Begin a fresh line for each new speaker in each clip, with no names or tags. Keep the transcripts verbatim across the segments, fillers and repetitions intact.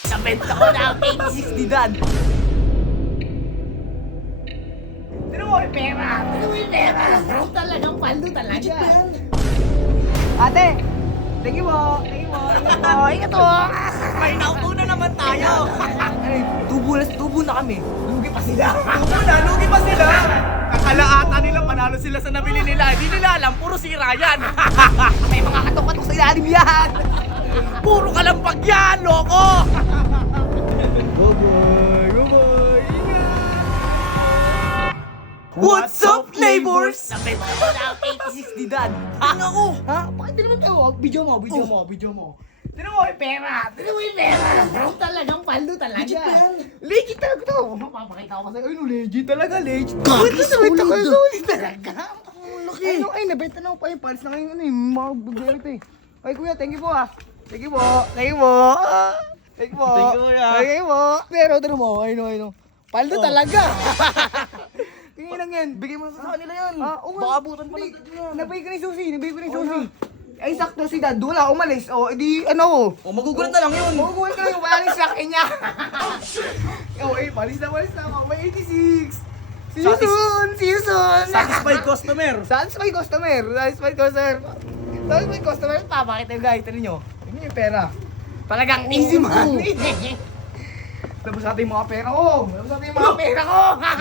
Sa benta ko na ang eighty-six ni Dan. Tino mo yung pera! Tino mo yung pera! Talagang paldo talaga. Ate! Thank you po! Thank you po! Ingat po! Ingat po! May nauto na naman tayo! Ay, tubo na, tubo na kami. Lugi pa sila! Tubo na! Lugi pa sila! Akalaata nila panalo sila sa nabili nila. Hindi nila alam, puro sira yan! May mga katok-katok sa ilalim yan! Puro kalampag yan, loko! Bye-bye! Bye-bye! Ingat! What's up, neighbors? Sabi mo na ang eighty-six ni Dan. Ano ako? Ha? Bakit di naman tayo? Video mo, video mo, video mo. Tino mo yung pera! Tino mo yung pera! Talagang paldo talaga. Legit ba yan? Legit talaga to. Mapapakita ko kasi, ano, legit talaga, legit. Gagi, solid ako. Solid talaga. Laki. Ano, ay, nabenta na ako pa yung palis na kayo, ano, yung mga bugay eh. Ay, kuya, thank you po ah. Thank you po. Thank you po. Thank you po.
Thank you, kuya.
Thank you po. Pero, tino mo, ayun, ayun. Paldo talaga. Tingin lang yan. Bigay mo na sa kanila yan. Ah, oo nga.
Baka abutan pa ng dad yan.
Nabigay ko ni Susi. Nabigay ko ni Susi. Ay, sakto si Dad. Wala, umalis. O, edi, ano?
O, magugulat na lang yun.
Magugulat ka lang yung walis sa kanya. Oh, eh, palis na, palis na ako. May eighty-six. See you
Satis-
soon. See you soon.
Satisfied customer.
Satisfied customer. Satisfied customer. Satisfied customer. Papakita yung guys. Tignan nyo. Tignan nyo yung pera. Talagang easy man. Tapos natin yung mga pera ko. Tapos natin yung mga pera ko.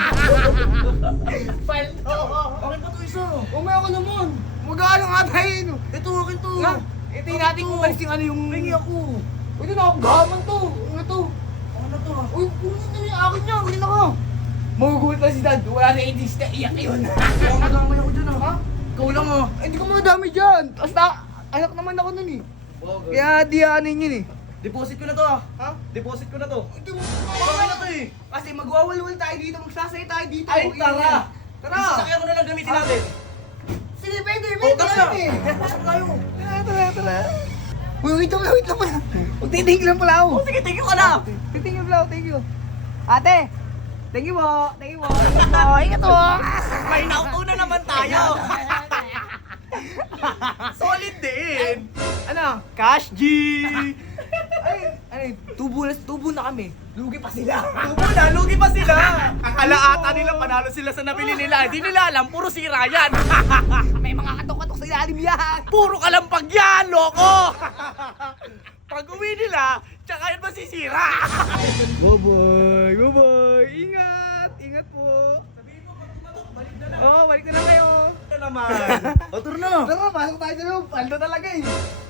Paldo.
Bakit ba ito isa?
Umaya ko naman. Magkano nga tayo?
Ito, akin to.
Nga, ito yung natin kung malis yung ano yung...
Ringi ako.
Ito na ako, gaman to. Ano to?
Ano na to ah?
Uy, kunin na yung akin niya. Kunin ako. Magugulat na si Dad. Wala na eighties na iyak yun.
Baka madamay ako dyan ah.
Ha?
Ikaw lang ah.
Eh, hindi ko madami dyan. Tapos na, anak naman ako nun eh. Kaya di anin yun eh.
Deposit ko na to ah.
Ha?
Deposit ko na to.
Ito mo.
Baka na to eh.
Kasi magwawalwal tayo dito. Magsasaya tayo dito.
Ay, tara.
Tara.
Sasakyan ko na lang gamitin natin.
Sige, pwede.
O,
Pwede
tara.
natin.
Pasok tayo.
Tara, tara, tara. Uy, wait lang, wait lang pala. Magtitig lang pala ako.
O, sige, thank you ka na.
Thank you pala ako, thank you. Ate, thank you po, thank you po. Ingat po, ingat po.
May nauto na naman tayo. Solid din.
Ano?
Cash G.
Ay, ay, tubo na, tubo na kami. Lugi pa sila.
Tubo na, lugi pa sila. Akalaata nila panalo sila sa nabili nila. Hindi nila alam, puro sira yan.
May mga katok-katok sa ilalim yan.
Puro kalampag yan, loko! Pag uwi nila, tsaka yan masisira.
Bye-bye, bye-bye. Ingat, ingat po.
Sabihin mo, pag tumatok, balik na lang.
Oo, oh, balik na lang kayo.
Ito naman. O, turno.
Tara, pasok tayo sa loob. Paldo talaga eh.